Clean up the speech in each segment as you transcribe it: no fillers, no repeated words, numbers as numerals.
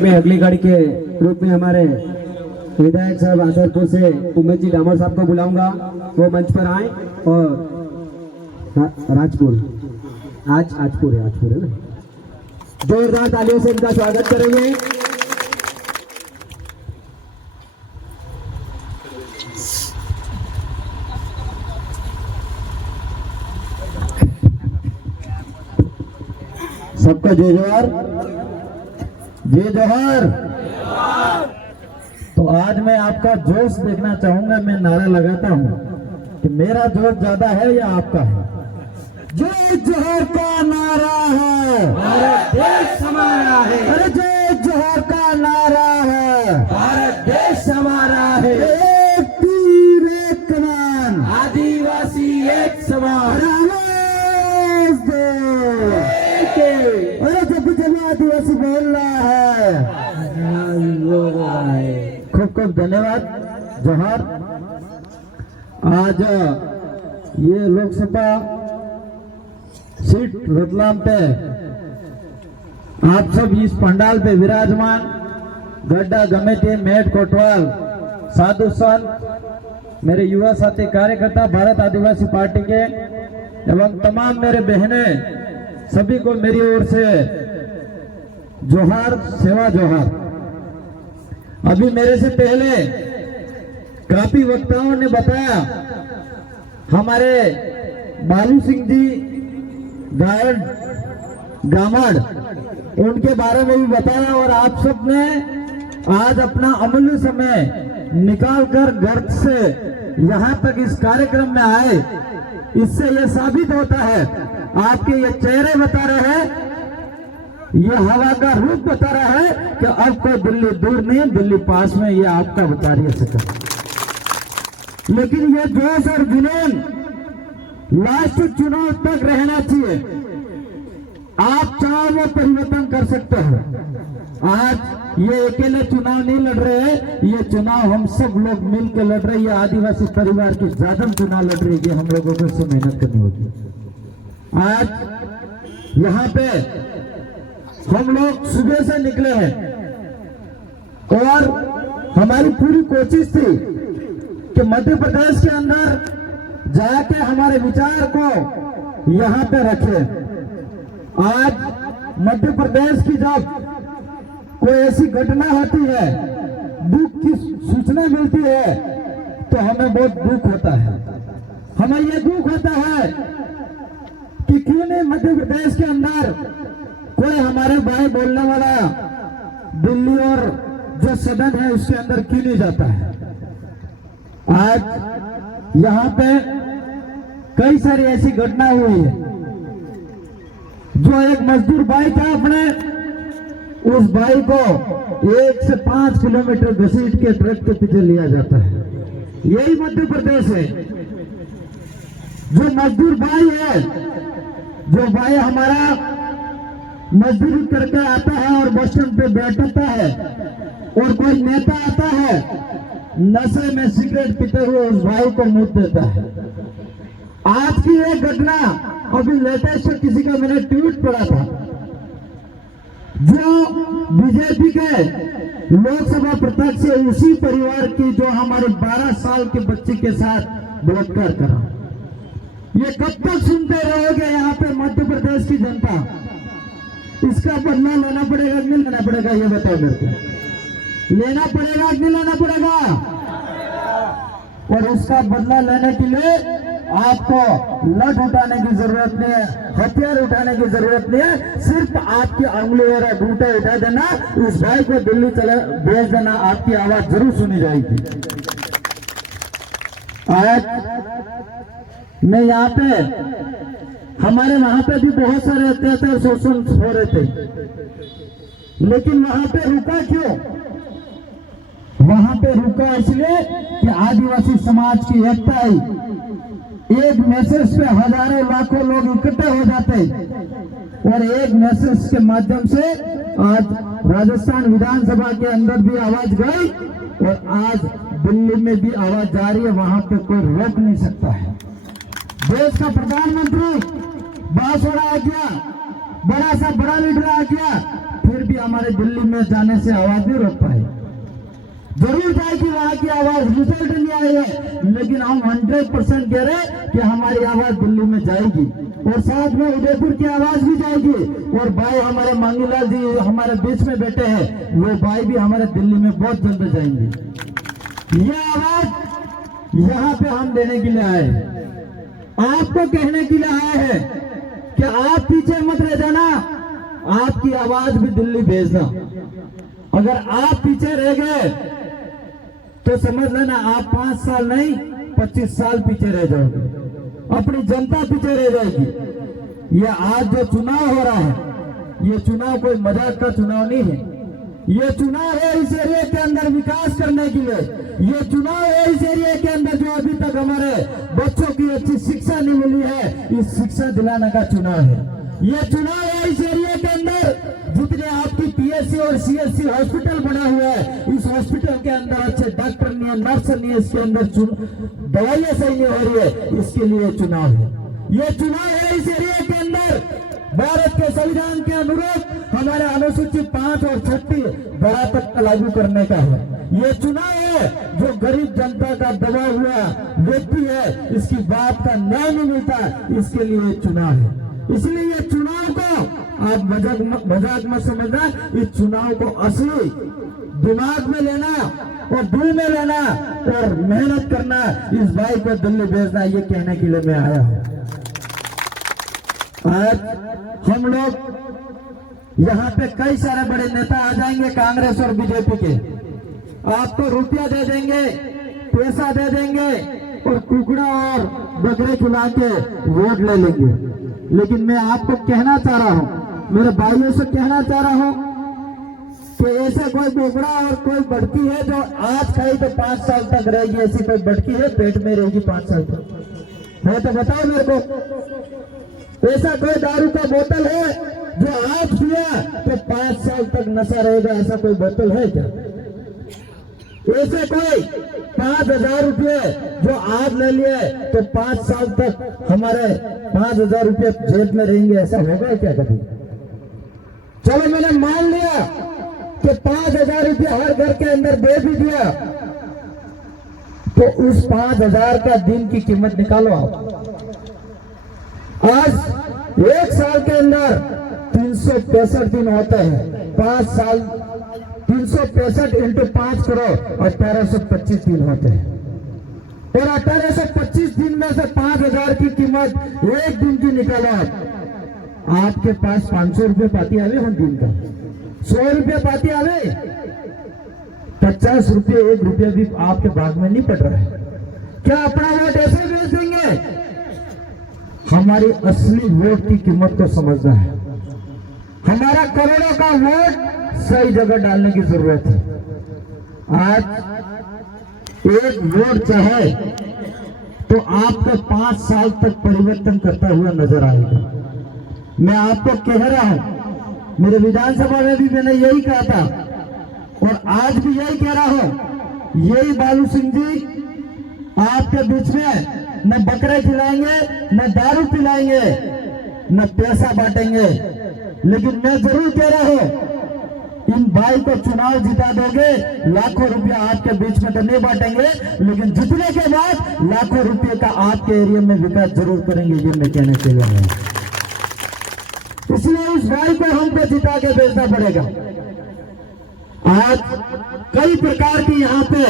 मैं अगली गाड़ी के रूप में हमारे विधायक साहब आसरपुर से उमेश जी डामोर साहब को बुलाऊंगा, वो मंच पर आए और राजपुर आजपुर है ना, जोरदार तालियों से इनका स्वागत करेंगे। सबका जय जोहार, जय जोहार। तो आज मैं आपका जोश देखना चाहूंगा। मैं नारा लगाता हूं कि मेरा जोश ज्यादा है या आपका है। जय जोहार का नारा है, भारत देश हमारा है। अरे जय जोहार का नारा है, भारत देश हमारा है। एक तीर एक कमान, आदिवासी एक समान। अरे जब आदिवासी बोल रहा है, खूब खूब धन्यवाद, जोहार। आज ये लोकसभा सीट रतलाम पे आप सब इस पंडाल पे विराजमान गड्ढा गमेटी मेट कोटवाल साधु संत, मेरे युवा साथी कार्यकर्ता, भारत आदिवासी पार्टी के एवं तमाम मेरे बहनें, सभी को मेरी ओर से जोहार, सेवा जोहार। अभी मेरे से पहले काफी वक्ताओं ने बताया, हमारे बालू सिंह जी गायन गामड़, उनके बारे में भी बताया और आप सब ने आज अपना अमूल्य समय निकालकर घर से यहाँ तक इस कार्यक्रम में आए। इससे यह साबित होता है, आपके ये चेहरे बता रहे हैं, ये हवा का रूप बता रहा है कि अब कोई दिल्ली दूर नहीं, दिल्ली पास में, ये आपका बता रही है सकल। लेकिन ये जोश और जुनून लास्ट चुनाव तक रहना चाहिए। आप चाहो वो परिवर्तन कर सकते हो। आज ये अकेले चुनाव नहीं लड़ रहे हैं, ये चुनाव हम सब लोग मिलकर लड़ रहे हैं। ये आदिवासी परिवार की ज्यादा चुनाव लड़ रही है, हम लोगों को इससे मेहनत करनी होगी। आज यहाँ पे हम लोग सुबह से निकले हैं और हमारी पूरी कोशिश थी कि मध्य प्रदेश के अंदर जाके हमारे विचार को यहाँ पे रखें। आज मध्य प्रदेश की जब कोई ऐसी घटना होती है, दुख की सूचना मिलती है, तो हमें बहुत दुख होता है। हमें ये दुख होता है कि क्यों नहीं मध्य प्रदेश के अंदर कोई हमारे भाई बोलने वाला दिल्ली और जो सदन है उसके अंदर क्यों नहीं जाता है। आज यहाँ पे कई सारी ऐसी घटना हुई है। जो एक मजदूर भाई था, अपने उस भाई को 1 से 5 किलोमीटर घसीट के ट्रक के पीछे लिया जाता है। यही मध्य प्रदेश है। जो मजदूर भाई है, जो भाई हमारा मजदूरी करके आता है और बस स्टैंड पे बैठता है, और कोई नेता आता है नशे में सिगरेट पीते हुए उस भाई को मुंह देता है। आज की एक घटना अभी लेटेस्ट किसी का मैंने ट्वीट पढ़ा था, जो बीजेपी के लोकसभा प्रत्यक्ष से उसी परिवार की जो हमारे 12 साल के बच्चे के साथ बलात्कार करा। ये कब तक सुनते रहोगे यहाँ पे मध्य प्रदेश की जनता? इसका बदला लेना पड़ेगा कि नहीं लेना पड़ेगा, ये बताओ मेरे को। लेना पड़ेगा कि नहीं लेना पड़ेगा? और उसका बदला लेने के लिए आपको लठ उठाने की जरूरत नहीं है, हथियार उठाने की जरूरत नहीं है। सिर्फ आपकी उंगली और अंगूठा उठा देना, उस भाई को दिल्ली चले भेज देना, आपकी आवाज जरूर सुनी जाएगी। आज मैं यहाँ पे, हमारे वहां पे भी बहुत सारे अत्याचार शोषण हो रहे थे, लेकिन वहां पे रुका क्यों? वहां पे रुका इसलिए कि आदिवासी समाज की एकता आई। एक मैसेज पे हजारों लाखों लोग इकट्ठे हो जाते, और एक मैसेज के माध्यम से आज राजस्थान विधानसभा के अंदर भी आवाज गई, और आज दिल्ली में भी आवाज जा रही है। वहां पे कोई रोक नहीं सकता है। देश का प्रधानमंत्री बांसवाड़ा आ गया, बड़ा सा बड़ा लीडर आ गया, फिर भी हमारे दिल्ली में जाने से आवाज नहीं रोक पाए। जरूर जाए कि वहां की आवाज रिजल्ट नहीं आई है, लेकिन हम 100% कह रहे कि हमारी आवाज दिल्ली में जाएगी और साथ में उदयपुर की आवाज भी जाएगी। और भाई हमारे मांगीलाल जी हमारे बीच में बैठे हैं, वो भाई भी हमारे दिल्ली में बहुत जल्द जाएंगे। ये आवाज यहाँ पे हम देने के लिए आए, आपको कहने के लिए आए हैं कि आप पीछे मत रह जाना, आपकी आवाज भी दिल्ली भेजना। अगर आप पीछे रह गए तो समझ लेना आप 5 साल नहीं 25 साल पीछे रह जाओगे, अपनी जनता पीछे रह जाएगी। ये आज जो चुनाव हो रहा है, ये चुनाव कोई मजाक का चुनाव नहीं है। ये चुनाव है इस एरिया के अंदर विकास करने के लिए। ये चुनाव है इस एरिया के अंदर जो अभी तक हमारे बच्चों की अच्छी शिक्षा नहीं मिली है, इस शिक्षा दिलाने का चुनाव है। ये चुनाव है इस एरिया के अंदर जितने आपकी पीएससी और सीएससी हॉस्पिटल बना हुआ है, इस हॉस्पिटल के अंदर अच्छे डॉक्टर नहीं है, नर्स नहीं है, इसके अंदर दवाइयां सही नहीं हो रही है, इसके लिए चुनाव है। ये चुनाव है इस एरिया के अंदर भारत के संविधान के अनुरूप हमारे अनुसूचित 5 और 36 धारा तक लागू करने का है। ये चुनाव है जो गरीब जनता का दबा हुआ व्यक्ति है, इसकी बात का न्याय नहीं मिलता, इसके लिए ये चुनाव है। इसलिए ये चुनाव को आप मजाक मत समझना, इस चुनाव को असली दिमाग में लेना और दिल में लेना और मेहनत करना, इस भाई को दिल्ली भेजना, ये कहने के लिए मैं आया हूं। आज हम लोग यहाँ पे कई सारे बड़े नेता आ जाएंगे कांग्रेस और बीजेपी के, आपको रुपया दे देंगे, पैसा दे देंगे और कुकड़ा और बकरे खिला के वोट ले लेंगे। लेकिन मैं आपको कहना चाह रहा हूं, मेरे भाइयों से कहना चाह रहा हूं कि ऐसे कोई कुकड़ा और कोई बड़की है जो आज खाई तो 5 साल तक रहेगी, ऐसी कोई बड़की है पेट में रहेगी 5 साल तक है तो बताओ मेरे को। ऐसा कोई दारू का बोतल है जो आज पिया तो 5 साल तक नशा रहेगा, ऐसा कोई बोतल है क्या? ऐसे कोई 5,000 रुपये जो आज ले लिए तो 5 साल तक हमारे 5,000 रुपये जेब में रहेंगे, ऐसा होगा क्या कभी? चलो मैंने मान लिया कि 5,000 रुपये हर घर के अंदर दे भी दिया, तो उस 5,000 का दिन की कीमत निकालो आप। आज 1 साल के अंदर 365 दिन होते हैं, 5 साल 365 इंटू 5 करो, 1825 दिन होते हैं। और 1825 दिन में से 5,000 की कीमत एक दिन की निकालो आपके पास 500 रुपये पाती आवे हम दिन का, 100 रुपये पाती आवे, 50 रुपये 1 रुपया भी आपके भाग में नहीं पड़ रहा है। क्या अपना वोट ऐसे बेच देंगे? हमारी असली वोट की कीमत को समझना है। हमारा करोड़ों का वोट सही जगह डालने की जरूरत है। आज एक वोट चाहे तो आपको 5 साल तक परिवर्तन करता हुआ नजर आएगा। मैं आपको कह रहा हूं, मेरे विधानसभा में भी मैंने यही कहा था और आज भी यही कह रहा हूं। यही बालू सिंह जी आपके बीच में न बकरे खिलाएंगे, न दारू पिलाएंगे, न पैसा बांटेंगे, लेकिन मैं जरूर कह रहा हूं इन भाई को चुनाव जिता दोगे, लाखों रुपया आपके बीच में तो नहीं बांटेंगे, लेकिन जीतने के बाद लाखों रुपए का आपके एरिया में विकास जरूर करेंगे, ये मैं कहने के लिए हूं। इसलिए इस भाई को हमको जिता के भेजना पड़ेगा। आज कई प्रकार की यहाँ पे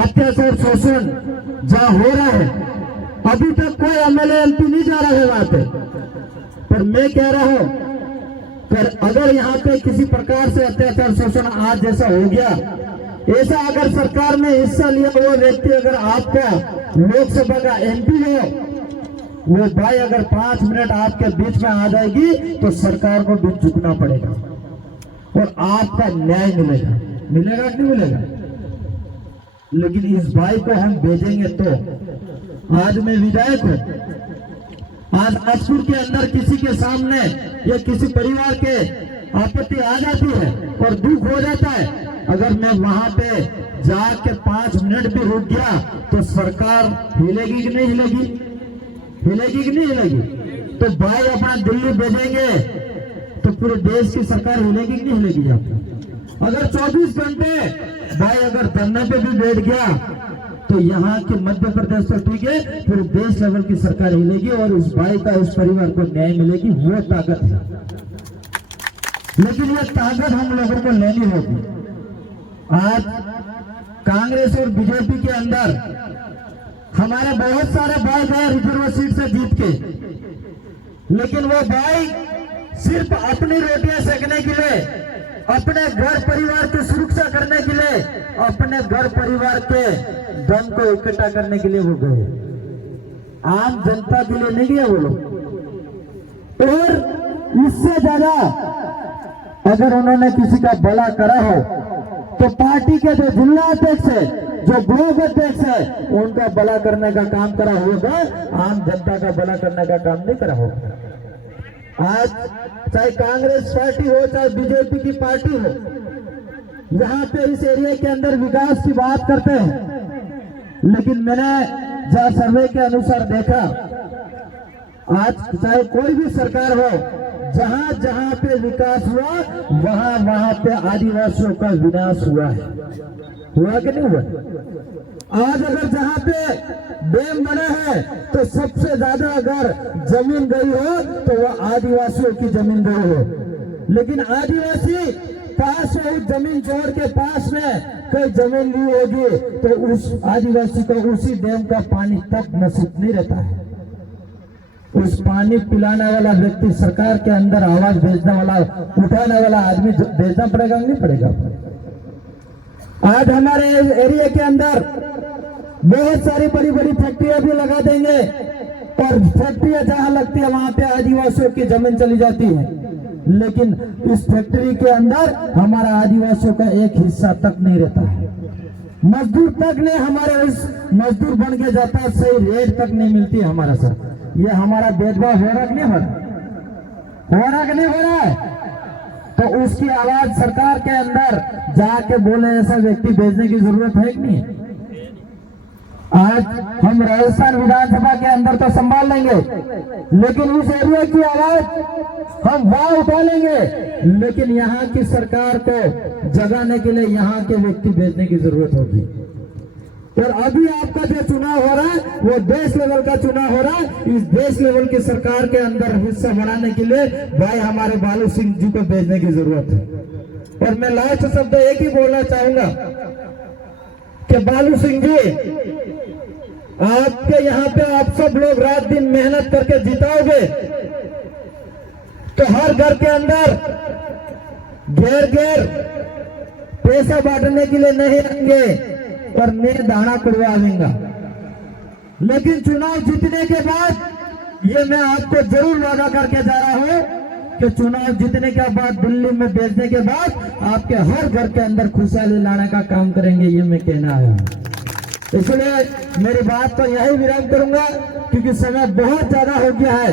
अत्याचार शोषण जहां हो रहा है, अभी तक कोई एमएलए एमपी नहीं जा रहा है वहां पे, पर मैं कह रहा हूं पर अगर यहाँ पे किसी प्रकार से अत्याचार शोषण आज जैसा हो गया, ऐसा अगर सरकार ने हिस्सा लिया, वो व्यक्ति अगर आपका लोकसभा का एमपी हो, वो भाई अगर 5 मिनट आपके बीच में आ जाएगी तो सरकार को भी झुकना पड़ेगा और आपका न्याय मिलेगा। मिलेगा कि नहीं मिलेगा? लेकिन इस भाई को हम भेजेंगे तो आज मैं विधायक हूं, आज नागपुर के अंदर किसी के सामने या किसी परिवार के आपत्ति आ जाती है और दुख हो जाता है, अगर मैं वहां पे जाके 5 मिनट भी रुक गया तो सरकार हिलेगी कि नहीं हिलेगी? हिलेगी कि नहीं हिलेगी? तो भाई अपना दिल्ली भेजेंगे तो पूरे देश की सरकार हिलेगी कि नहीं हिलेगी? आप अगर 24 घंटे भाई अगर धरने पे भी बैठ गया तो यहाँ के मध्य प्रदेश तो ठीक है, पूरे देश लेवल की सरकार हिलेगी और उस भाई का उस परिवार को न्याय मिलेगी। वो ताकत है, लेकिन ये ताकत हम लोगों को लेनी होगी। आज कांग्रेस और बीजेपी के अंदर हमारे बहुत सारे भाई गए रिजर्व सीट से जीत के, लेकिन वो भाई सिर्फ अपनी रोटियां सेकने के लिए, अपने घर परिवार की सुरक्षा करने के लिए, अपने घर परिवार के धन को इकट्ठा करने के लिए वो गए, आम जनता के लिए नहीं गए वो लोग। और इससे ज्यादा अगर उन्होंने किसी का भला करा हो तो पार्टी के जो जिला अध्यक्ष है, जो ब्लॉक अध्यक्ष है, उनका भला करने का काम करा होगा, आम जनता का भला करने का काम नहीं करा होगा। आज चाहे कांग्रेस पार्टी हो चाहे बीजेपी की पार्टी हो, यहाँ पे इस एरिया के अंदर विकास की बात करते हैं, लेकिन मैंने जहाँ सर्वे के अनुसार देखा, आज चाहे कोई भी सरकार हो, जहाँ जहाँ पे विकास हुआ वहाँ वहाँ पे आदिवासियों का विनाश हुआ है। हुआ कि नहीं हुआ? आज अगर जहाँ पे डैम बना है तो सबसे ज्यादा अगर जमीन गई हो तो वह आदिवासियों की जमीन गई हो, लेकिन आदिवासी पास में उस जमीन जोड़ के पास में कोई जमीन ली होगी तो उस आदिवासी को उसी डैम का पानी तक नसीब नहीं रहता है। उस पानी पिलाने वाला व्यक्ति, सरकार के अंदर आवाज भेजने वाला, उठाने वाला आदमी भेजना पड़ेगा नहीं पड़ेगा? आज हमारे एरिया के अंदर बहुत सारी बड़ी बड़ी फैक्ट्रियां भी लगा देंगे और फैक्ट्रियां जहां लगती है वहां पे आदिवासियों की जमीन चली जाती है, लेकिन इस फैक्ट्री के अंदर हमारा आदिवासियों का एक हिस्सा तक नहीं रहता है। मजदूर तक नहीं हमारे उस मजदूर बन के जाता, सही रेट तक नहीं मिलती है हमारा सर। ये हमारा भेदभाव हो रहा कि नहीं हो रहा? हो रहा कि नहीं हो रहा है? तो उसकी आवाज सरकार के अंदर जाके बोले ऐसा व्यक्ति भेजने की जरूरत है कि नहीं? आज हम राजस्थान विधानसभा के अंदर तो संभाल लेंगे, लेकिन उस एरिया की आवाज हम वहां उठा लेंगे, लेकिन यहाँ की सरकार को जगाने के लिए यहाँ के व्यक्ति भेजने की जरूरत होगी। और अभी आपका जो चुनाव हो रहा है वो देश लेवल का चुनाव हो रहा है। इस देश लेवल की सरकार के अंदर हिस्सा बनाने के लिए भाई हमारे बालू सिंह जी को भेजने की जरूरत है। और मैं लास्ट शब्द एक ही बोलना चाहूंगा कि बालू सिंह जी, आपके यहाँ पे आप सब लोग रात दिन मेहनत करके जिताओगे तो हर घर के अंदर घेर घेर पैसा बांटने के लिए नहीं आएंगे और मैं दाना कुड़वा देंगे, लेकिन चुनाव जीतने के बाद ये मैं आपको जरूर वादा करके जा रहा हूं कि चुनाव जीतने के बाद दिल्ली में भेजने के बाद आपके हर घर के अंदर खुशहाली लाने का काम करेंगे, ये मैं कहना आया हूं। इसलिए मेरी बात पर यही विराम करूंगा क्योंकि समय बहुत ज्यादा हो गया है।